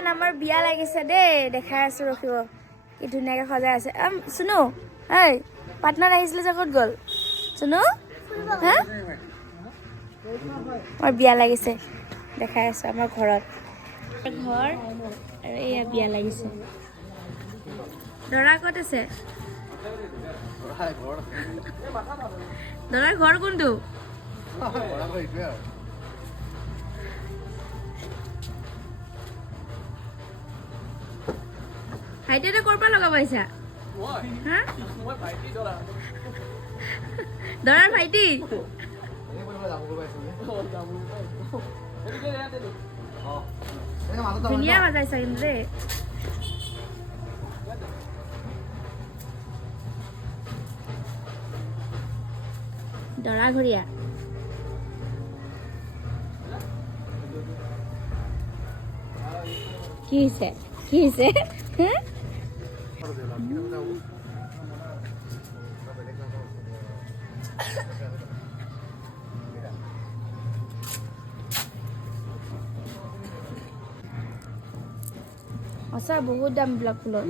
এখন আমাৰ বিয়া লাগিছে দেই দেখাই আছো ৰখিব কি ধুনীয়াকৈ সজাই আছে শুনো এই পাটনাত আহিছিলে যে ক'ত গ'ল শুনো হা আমাৰ বিয়া লাগিছে দেখাই আছো আমাৰ ঘৰত ঘৰ আৰু এয়া বিয়া লাগিছে দৰা ক'ত আছে দৰাৰ ঘৰ কোনটো ভাইটিহঁতে ক'ৰ পৰা লগাব আহিছা দৰাৰ ভাইটি ধুনীয়া বাজাইছা কিন্তু দেই দৰা ঘৰীয়া কি হৈছে সঁচা বহুত দাম বিলাক ফুলৰ